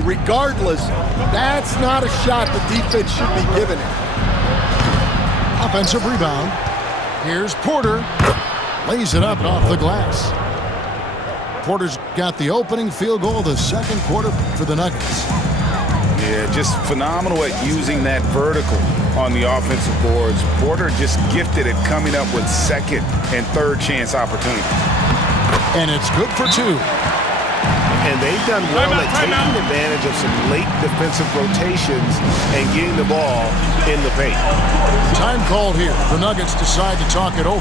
three, regardless, that's not a shot the defense should be giving it. Offensive rebound. Here's Porter. Lays it up and off the glass. Porter's got the opening field goal of the second quarter for the Nuggets. Yeah, just phenomenal at using that vertical on the offensive boards. Porter just gifted at coming up with second and third chance opportunities. And it's good for two. And they've done well at taking advantage of some late defensive rotations and getting the ball in the paint. Time called here. The Nuggets decide to talk it over.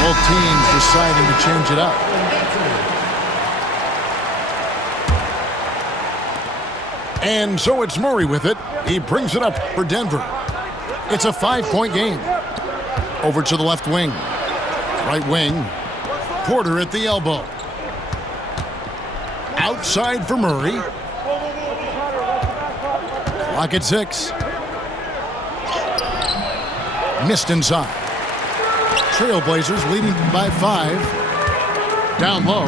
Both teams deciding to change it up. And so it's Murray with it. He brings it up for Denver. It's a 5-point game. Over to the left wing. Right wing. Porter at the elbow. Outside for Murray. Clock at 6. Missed inside. Trailblazers leading by 5. Down low.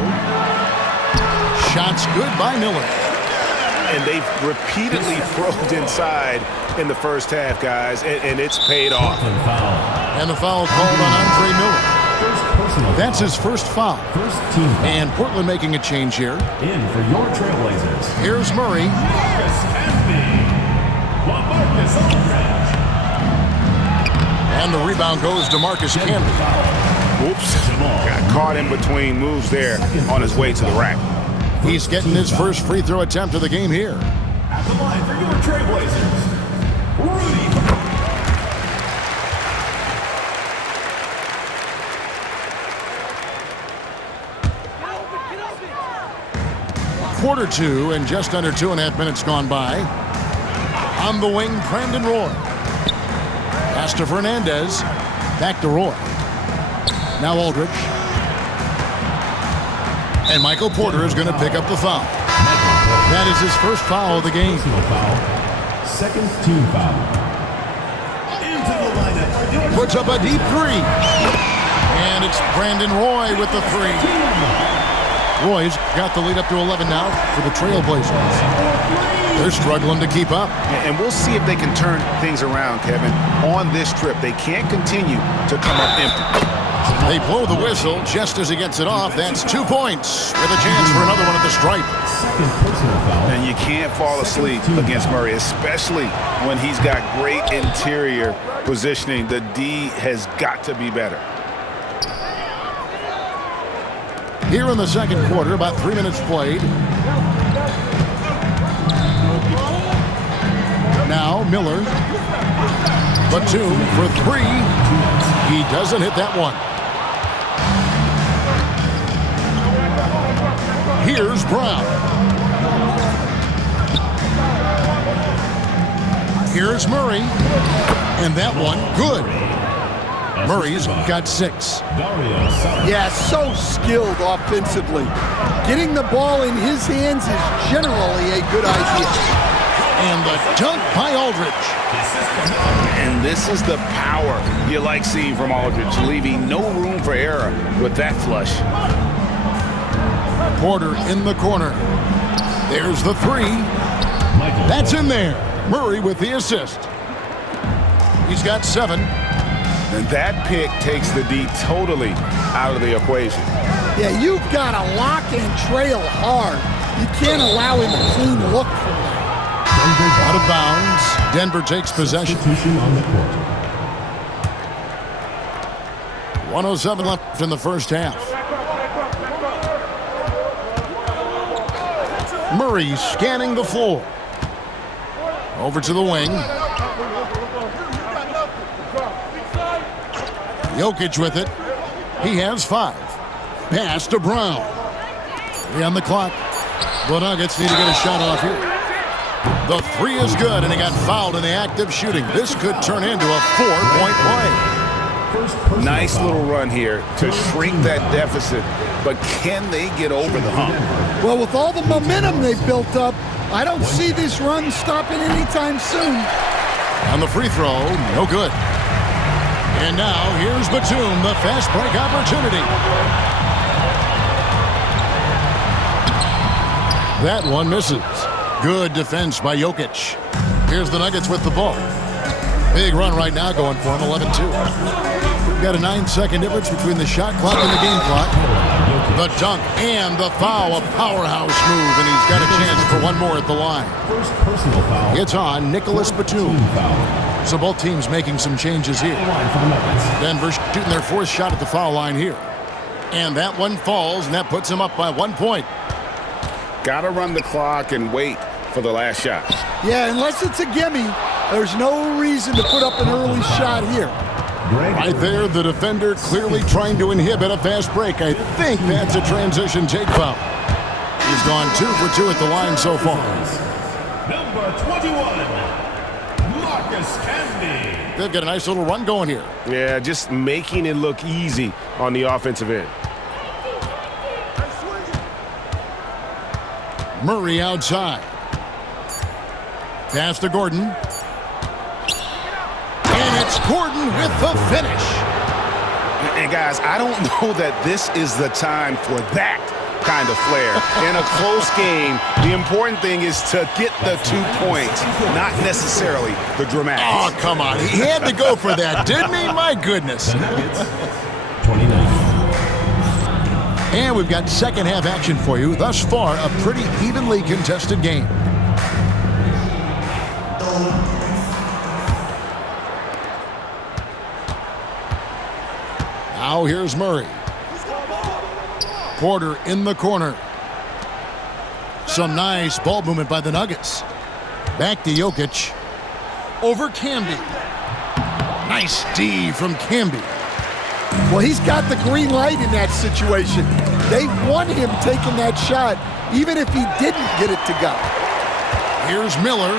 Shots good by Miller. And they've repeatedly probed inside in the first half, guys, and it's paid off. And the foul called on Andre Miller. That's his first foul. And Portland making a change here. In for your Trailblazers. Here's Murray. And the rebound goes to Marcus Camby. Whoops. Got caught in between moves there on his way to the rack. He's getting his first free throw attempt of the game here. At the line for your Trailblazers, Rudy. Quarter 2 and just under 2.5 minutes gone by. On the wing, Brandon Roy. Pass to Fernandez. Back to Roy. Now Aldridge. And Michael Porter is going to pick up the foul. That is his first foul of the game. Second team foul. Into the lineup. Puts up a deep three. And it's Brandon Roy with the three. Roy's got the lead up to 11 now for the Trailblazers. They're struggling to keep up. And we'll see if they can turn things around, Kevin. On this trip, they can't continue to come up empty. They blow the whistle just as he gets it off. That's 2 points with a chance for another one at the stripe. Second personal foul. And you can't fall asleep against Murray, especially when he's got great interior positioning. The D has got to be better. Here in the second quarter, about 3 minutes played. Now Miller. The 2 for 3. He doesn't hit that one. Here's Brown. Here's Murray. And that one, good. Murray's got 6. Yeah, so skilled offensively. Getting the ball in his hands is generally a good idea. And the dunk by Aldridge. And this is the power you like seeing from Aldridge, leaving no room for error with that flush. Porter in the corner. There's the 3. That's in there. Murray with the assist. He's got 7. And that pick takes the D totally out of the equation. Yeah, you've got to lock and trail hard. You can't allow him a clean look from that. Out of bounds. Denver takes possession. On the court. 1:07 left in the first half. Murray scanning the floor. Over to the wing. Jokic with it. He has 5. Pass to Brown. 3 on the clock. The Nuggets need to get a shot off here. The 3 is good, and he got fouled in the act of shooting. This could turn into a 4-point play. Nice little run here to shrink that deficit, but can they get over the hump? Well, with all the momentum they built up, I don't see this run stopping anytime soon. And the free throw, no good. And now here's Batum, the fast break opportunity. That one misses. Good defense by Jokic. Here's the Nuggets with the ball. Big run right now going for him, 11-2. We've got a 9-second difference between the shot clock and the game clock. The dunk and the foul, a powerhouse move, and he's got a chance for one more at the line. First personal foul. It's on Nicholas Batum. Foul. So both teams making some changes here. Line for the Nuggets. Denver shooting their fourth shot at the foul line here. And that one falls, and that puts him up by 1 point. Got to run the clock and wait for the last shot. Yeah, unless it's a gimme, there's no reason to put up an early shot here. Right there, the defender clearly trying to inhibit a fast break. I think that's a transition take foul. He's gone 2 for 2 at the line so far. Number 21, Marcus Camby. They've got a nice little run going here. Yeah, just making it look easy on the offensive end. Murray outside. Pass to Gordon. And it's Gordon with the finish. And guys, I don't know that this is the time for that kind of flair. In a close game, the important thing is to get the 2 points, not necessarily the dramatics. Oh, come on. He had to go for that, didn't he? My goodness. 29. And we've got second half action for you. Thus far, a pretty evenly contested game. Now here's Murray. Porter in the corner. Some nice ball movement by the Nuggets. Back to Jokic. Over Camby. Nice D from Camby. Well, he's got the green light in that situation. They want him taking that shot, even if he didn't get it to go. Here's Miller.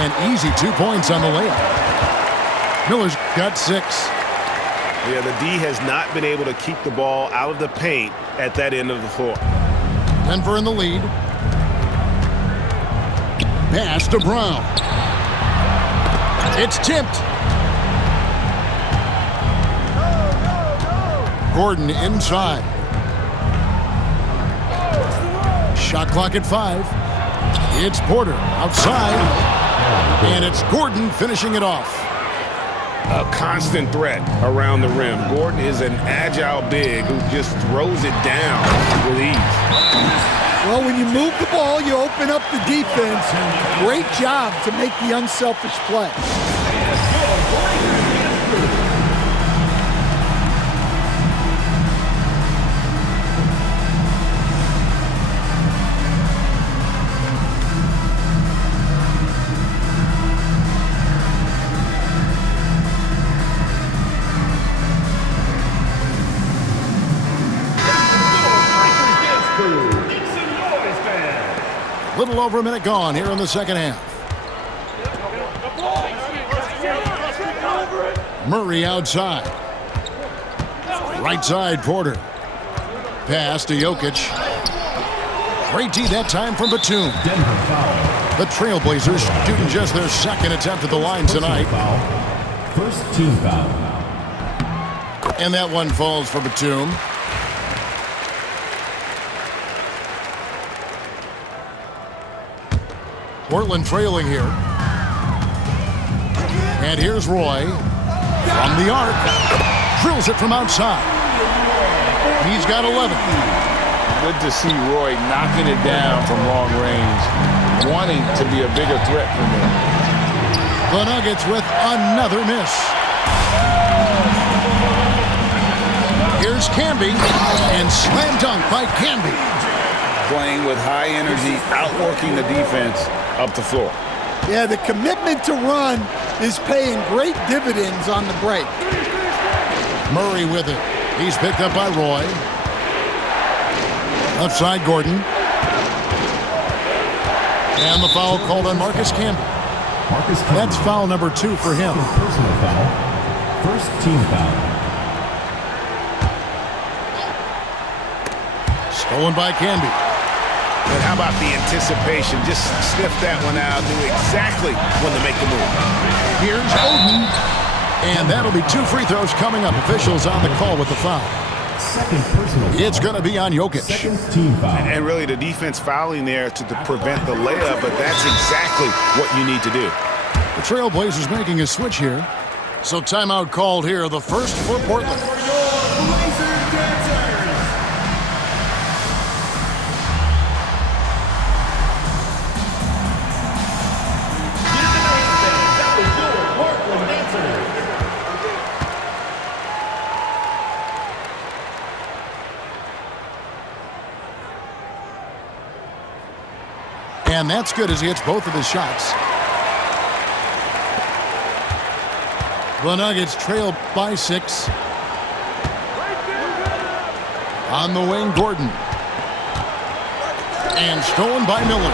An easy 2 points on the layup. Miller's got 6. Yeah, the D has not been able to keep the ball out of the paint at that end of the floor. Denver in the lead. Pass to Brown. It's tipped. Gordon inside. Shot clock at 5. It's Porter outside. And it's Gordon finishing it off. A constant threat around the rim. Gordon is an agile big who just throws it down with ease. Well, when you move the ball, you open up the defense. Great job to make the unselfish play. Little over a minute gone here in the second half. Murray outside. Right side, Porter. Pass to Jokic. Great D that time from Batum. Denver foul. The Trailblazers shooting just their second attempt at the line tonight. Foul. First team foul. And that one falls for Batum. Portland trailing here. And here's Roy from the arc. Drills it from outside. He's got 11. Good to see Roy knocking it down from long range, wanting to be a bigger threat for them. The Nuggets with another miss. Here's Camby, and slam dunk by Camby. Playing with high energy, outworking the defense up the floor. Yeah, the commitment to run is paying great dividends on the break. Murray with it. He's picked up by Roy. Left side, Gordon. And the foul called on Marcus Camby. Marcus Camby. That's foul number 2 for him. Personal foul. First team foul. Stolen by Camby. But how about the anticipation? Just sniffed that one out, knew exactly when to make the move. Here's Oden. And that'll be 2 free throws coming up. Officials on the call with the foul. Second personal foul. It's going to be on Jokic. Second team foul. And really the defense fouling there to prevent the layup, but that's exactly what you need to do. The Trailblazers making a switch here. So timeout called here, the first for Portland. And that's good as he hits both of his shots. The Nuggets trail by 6. On the wing, Gordon. And stolen by Miller.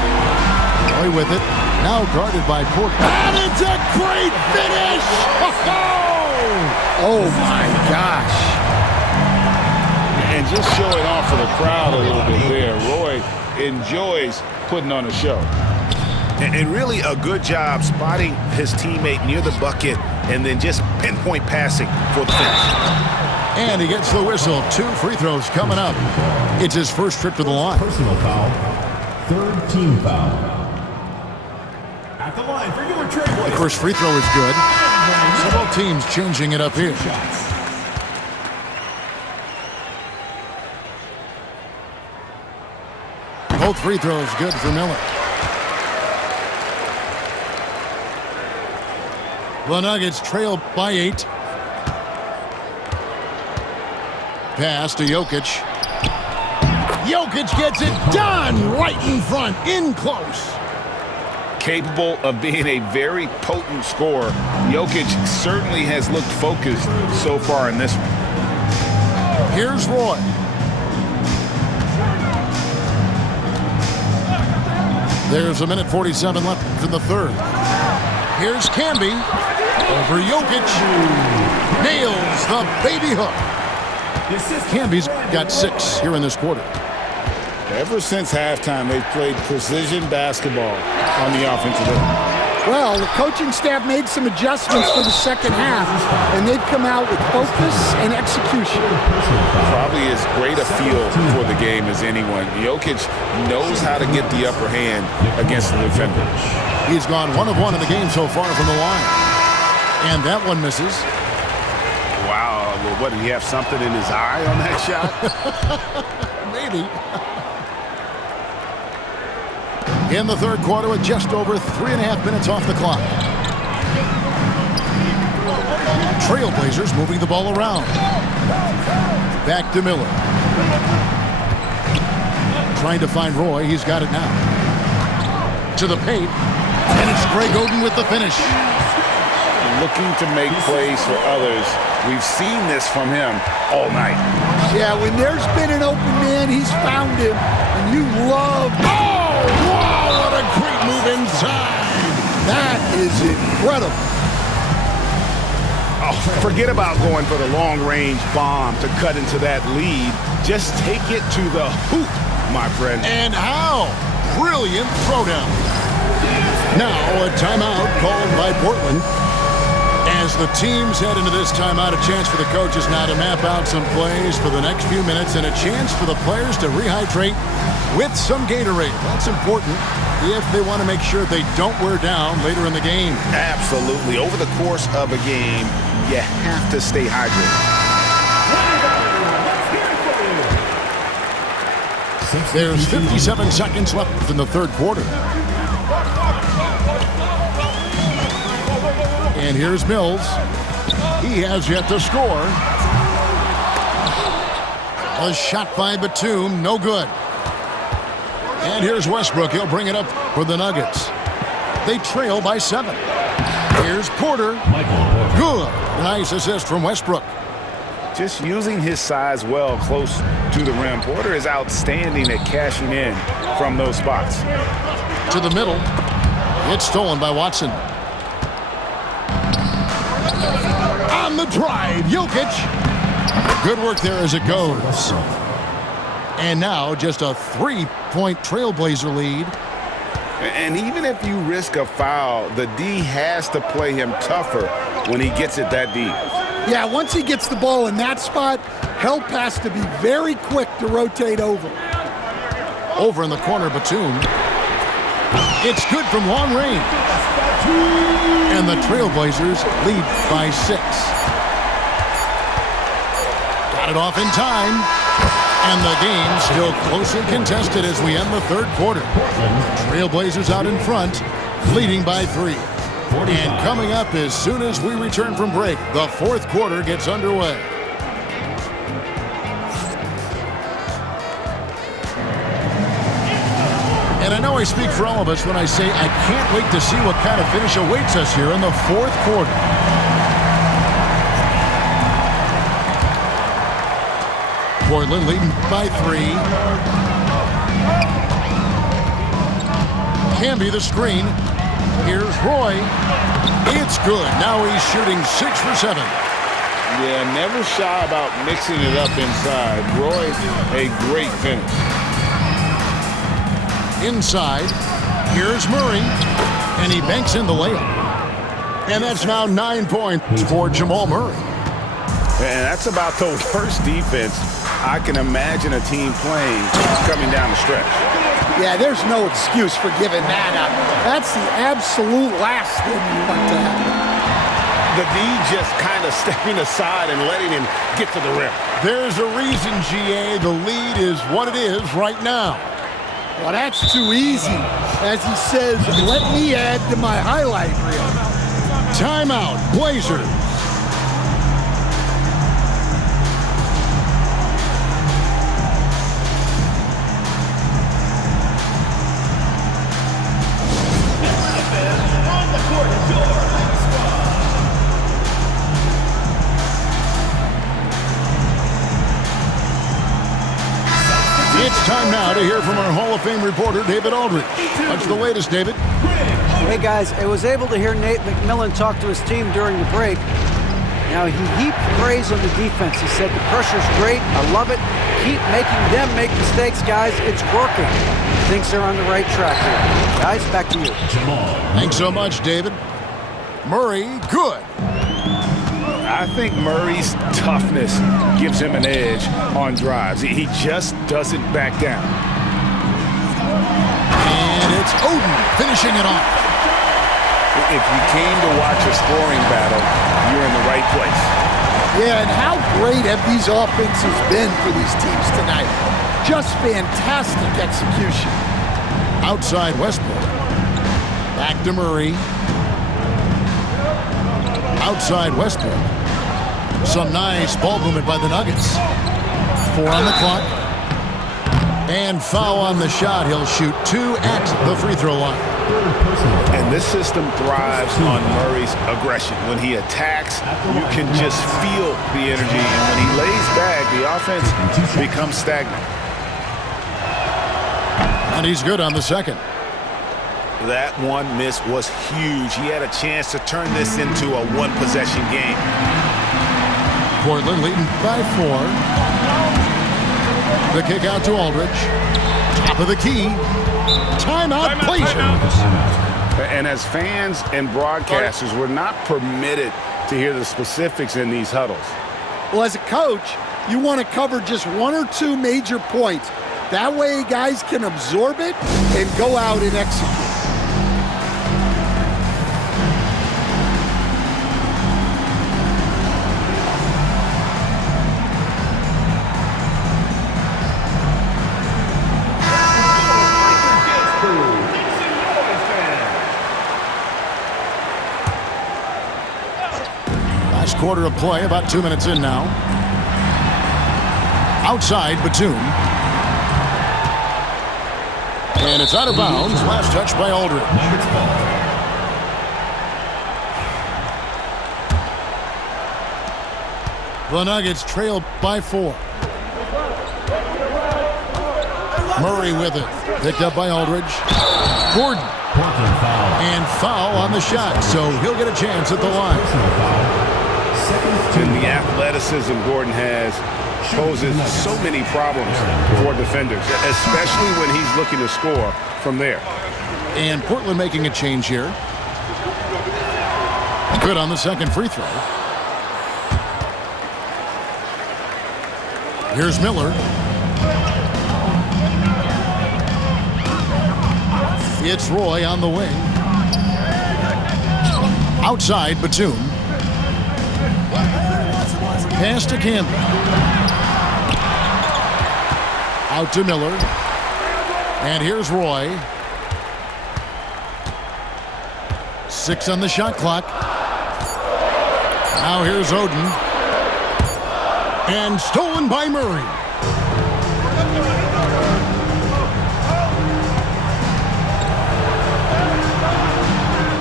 Roy with it. Now guarded by Porter. And it's a great finish! Oh, my gosh. And just showing off for the crowd a little bit there. Roy enjoys putting on a show. And really a good job spotting his teammate near the bucket and then just pinpoint passing for the finish. And he gets the whistle. 2 free throws coming up. It's his first trip to the line. Personal foul. Third team foul. At the line for your Trailblazers. The first free throw is good. So both teams changing it up here. Both free throws good for Miller. The Nuggets trail by 8. Pass to Jokic. Jokic gets it done right in front, in close. Capable of being a very potent scorer. Jokic certainly has looked focused so far in this one. Here's Roy. There's 1:47 left in the third. Here's Camby. Over Jokic. Nails the baby hook. Camby's got 6 here in this quarter. Ever since halftime, they've played precision basketball on the offensive end. Well, the coaching staff made some adjustments for the second half, and they've come out with focus and execution. Probably as great a feel for the game as anyone. Jokic knows how to get the upper hand against the defender. He's gone 1 of 1 in the game so far from the line. And that one misses. Wow, well, what, did he have something in his eye on that shot? Maybe. In the third quarter with just over 3.5 minutes off the clock. Trailblazers moving the ball around. Back to Miller. Trying to find Roy. He's got it now. To the paint. And it's Greg Oden with the finish. Looking to make plays for others. We've seen this from him all night. Yeah, when there's been an open man, he's found him, and you love... Oh, wow, what a great move inside. That is incredible. Oh, forget about going for the long-range bomb to cut into that lead. Just take it to the hoop, my friend. And how? Brilliant throwdown. Now a timeout called by Portland. As the teams head into this timeout, a chance for the coaches now to map out some plays for the next few minutes and a chance for the players to rehydrate with some Gatorade. That's important if they want to make sure they don't wear down later in the game. Absolutely. Over the course of a game, you have to stay hydrated. There's 57 seconds left in the third quarter. And here's Mills. He has yet to score. A shot by Batum, no good. And here's Westbrook. He'll bring it up for the Nuggets. They trail by 7. Here's Porter. Good. Nice assist from Westbrook. Just using his size well close to the rim. Porter is outstanding at cashing in from those spots. To the middle. It's stolen by Watson. On the drive, Jokic. Good work there as it goes. And now just a 3-point Trailblazer lead. And even if you risk a foul, the D has to play him tougher when he gets it that deep. Yeah, once he gets the ball in that spot, help has to be very quick to rotate over. Over in the corner, Batum. It's good from long range. And the Trailblazers lead by 6. Got it off in time. And the game still closely contested as we end the third quarter. Trailblazers out in front, leading by 3. And coming up as soon as we return from break, the fourth quarter gets underway. And I know I speak for all of us when I say I can't wait to see what kind of finish awaits us here in the fourth quarter. Portland leading by 3. Camby the screen. Here's Roy. It's good. Now he's shooting 6 for 7. Yeah, never shy about mixing it up inside. Roy, a great finish. Inside, here's Murray, and he banks in the layup. And that's now 9 points for Jamal Murray. And that's about the worst defense I can imagine a team playing coming down the stretch. Yeah, there's no excuse for giving that up. That's the absolute last thing you want to happen. The D just kind of stepping aside and letting him get to the rim. There's a reason, GA, the lead is what it is right now. Well, that's too easy. As he says, let me add to my highlight reel. Timeout, Blazers. It's time now to hear from our Hall of Fame reporter, David Aldridge. What's the latest, David? Hey, guys, I was able to hear Nate McMillan talk to his team during the break. Now, he heaped praise on the defense. He said, the pressure's great. I love it. Keep making them make mistakes, guys. It's working. He thinks they're on the right track here. Guys, back to you. Thanks so much, David. Murray, good. I think Murray's toughness gives him an edge on drives. He just doesn't back down. And it's Oden finishing it off. If you came to watch a scoring battle, you're in the right place. Yeah, and how great have these offenses been for these teams tonight? Just fantastic execution. Outside Westbrook. Back to Murray. Outside Westbrook. Some nice ball movement by the Nuggets. 4 on the clock. And foul on the shot. He'll shoot 2 at the free throw line. And this system thrives on Murray's aggression. When he attacks, you can just feel the energy. And when he lays back, the offense becomes stagnant. And he's good on the second. That one miss was huge. He had a chance to turn this into a one-possession game. Portland leading by 4. The kick out to Aldridge. Top of the key. Timeout, Blazers. And as fans and broadcasters, we're not permitted to hear the specifics in these huddles. Well, as a coach, you want to cover just 1 or 2 major points. That way guys can absorb it and go out and execute. Quarter of play, about 2 minutes in now. Outside, Batum. And it's out of bounds. Last touch by Aldridge. The Nuggets trail by 4. Murray with it. Picked up by Aldridge. Gordon. And foul on the shot, so he'll get a chance at the line. And the athleticism Gordon has, poses so many problems for defenders, especially when he's looking to score from there. And Portland making a change here. Good on the second free throw. Here's Miller. It's Roy on the wing. Outside, Batum. Pass to Campbell. Out to Miller. And here's Roy. 6 on the shot clock. Now here's Oden. And stolen by Murray.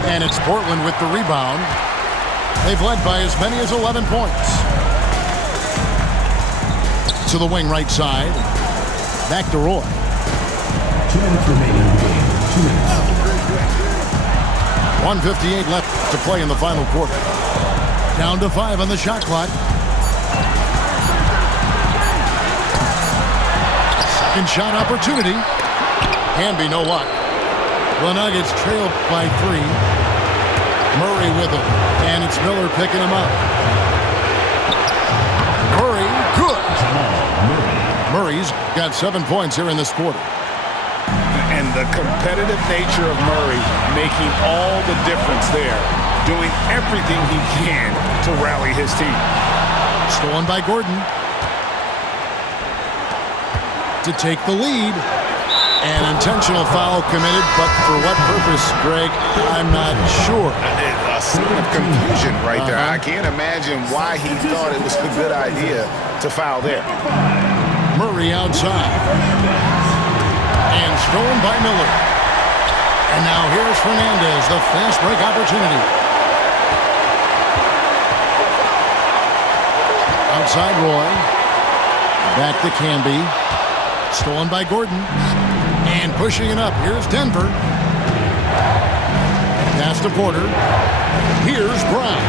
And it's Portland with the rebound. They've led by as many as 11 points. To the wing right side. Back to Roy. 2 minutes remaining in the game. 2 minutes. 1:58 left to play in the final quarter. Down to 5 on the shot clock. Second shot opportunity. Canby, no luck. The Nuggets trail by 3. Murray with him. And it's Miller picking him up. Murray, good. Murray's got 7 points here in this quarter. And the competitive nature of Murray making all the difference there. Doing everything he can to rally his team. Stolen by Gordon. To take the lead. An intentional foul committed, but for what purpose, Greg, I'm not sure. A scene of confusion right there. I can't imagine why he thought it was a good idea to foul there. Murray outside. And stolen by Miller. And now here's Fernandez, the fast break opportunity. Outside Roy. Back to Canby. Stolen by Gordon. And pushing it up. Here's Denver. Pass to Porter. Here's Brown.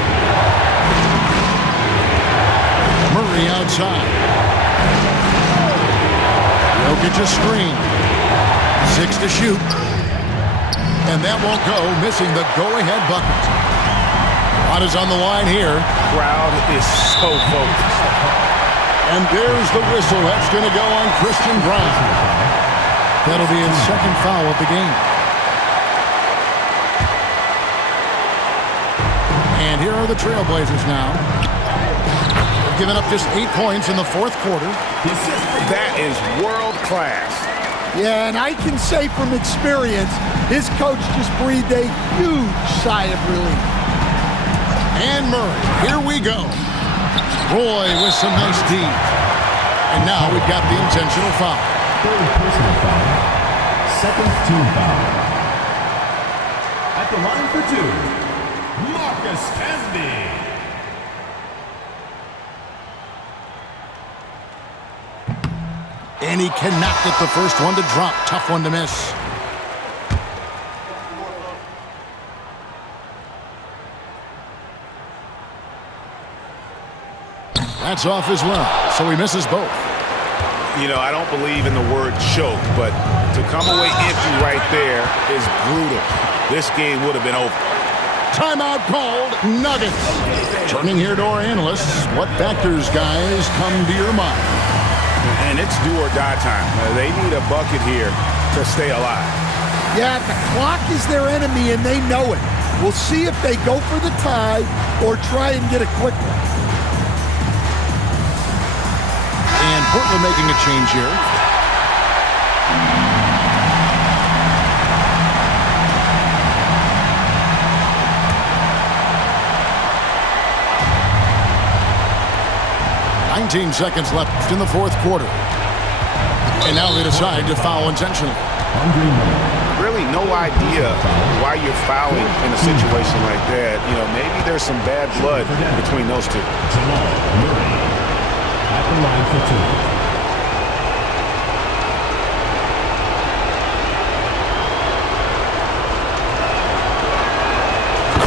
Murray outside. Jokic a screen. 6 to shoot. And that won't go, missing the go-ahead bucket. Lot is on the line here. Crowd is so focused. And there's the whistle. That's going to go on Christian Brown. That'll be his second foul of the game. And here are the Trailblazers now. They've given up just 8 points in the fourth quarter. That is world class. Yeah, and I can say from experience, his coach just breathed a huge sigh of relief. And Murray, here we go. Roy with some nice D. And now we've got the intentional foul. Third personal foul. Second team foul. At the line for 2, Marcus Camby. And he cannot get the first one to drop. Tough one to miss. That's off as well, so he misses both. You know, I don't believe in the word choke, but to come away empty right there is brutal. This game would have been over. Timeout called, Nuggets. Turning here to our analysts, what factors, guys, come to your mind? And it's do or die time. They need a bucket here to stay alive. Yeah, the clock is their enemy and they know it. We'll see if they go for the tie or try and get a quick one. And Portland making a change here. "19 seconds left in the fourth quarter. And now they decide to foul intentionally. Really no idea why you're fouling in a situation like that. You know, maybe there's some bad blood between those two. Jamal Murray. At the line for 2.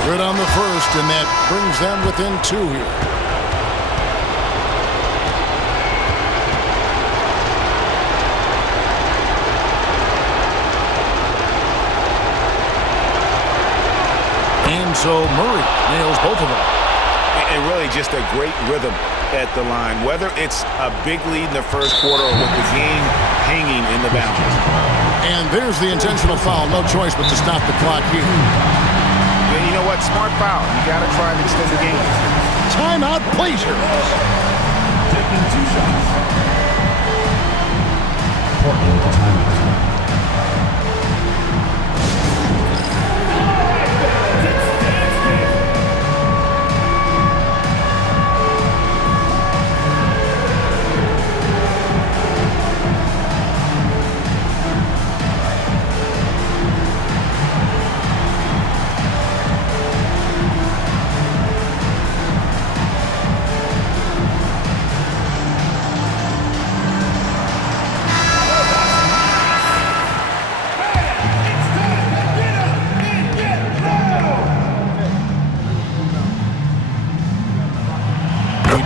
Good on the first, and that brings them within 2 here. So Murray nails both of them. And really just a great rhythm at the line, whether it's a big lead in the first quarter or with the game hanging in the balance. And there's the intentional foul. No choice but to stop the clock here. And you know what? Smart foul. You got to try and extend the game. Timeout, Blazers. Taking 2 shots. Portland with a timeout.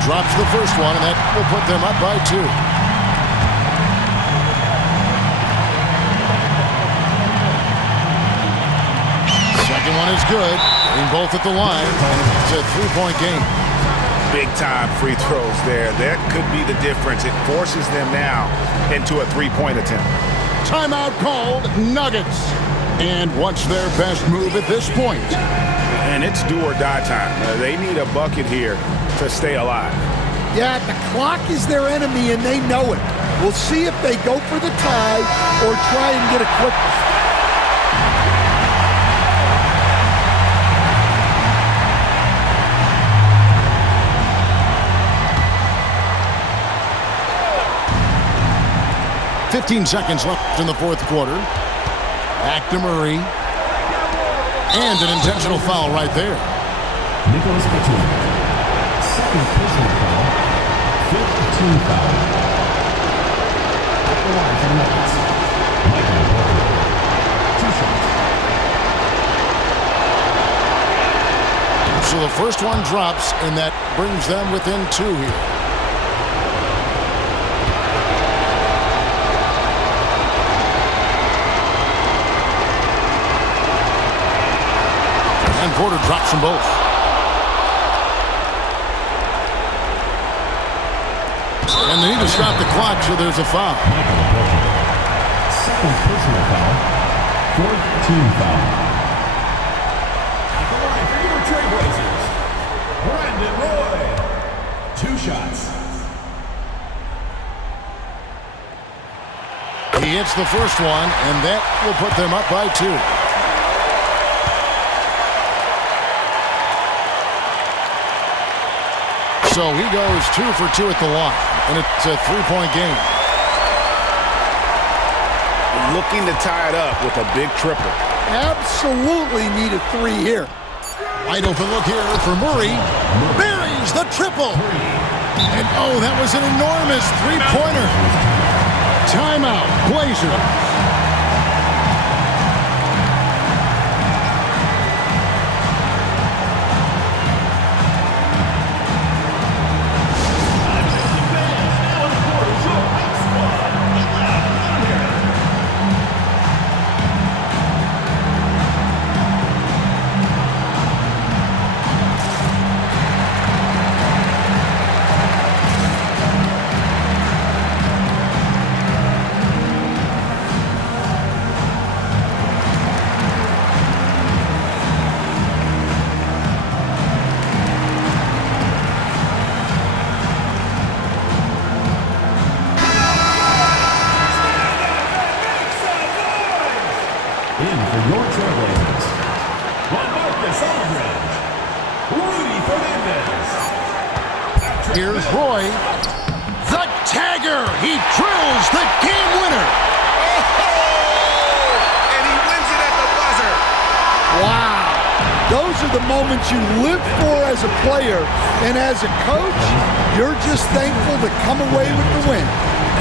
Drops the first one, and that will put them up by 2. Second one is good. Getting both at the line. It's a 3-point game. Big-time free throws there. That could be the difference. It forces them now into a 3-point attempt. Timeout called, Nuggets. And what's their best move at this point? And it's do or die time. They need a bucket here to stay alive. Yeah, the clock is their enemy, and they know it. We'll see if they go for the tie or try and get a quick one. Seconds left in the fourth quarter. Back to Murray. And an intentional foul right there. Nicholas Batum. Second personal foul. 5th team foul. At the line for the Nuggets. Michael Porter. 2 shots. So the first one drops, and that brings them within 2 here. Porter drops them both. And they need to stop the clock, so there's a foul. Michael Porter. Second personal foul. 4th team foul. At the line for your Trailblazers, Brandon Roy. 2 shots. He hits the first one, and that will put them up by 2. So he goes 2 for 2 at the line, and it's a 3-point game. Looking to tie it up with a big triple. Absolutely need a 3 here. Wide open look here for Murray. Buries the triple. And oh, that was an enormous 3-pointer. Timeout, Blazers. In for your Trailblazers, LaMarcus Aldridge, Rudy Fernandez. Here's Roy. The tagger. He drills the game winner. Oh! And he wins it at the buzzer. Wow. Those are the moments you live for as a player. And as a coach, you're just thankful to come away with the win.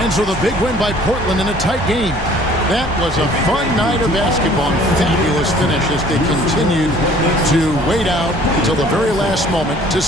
And so the big win by Portland in a tight game. That was a fun night of basketball. Fabulous finish as they continued to wait out until the very last moment to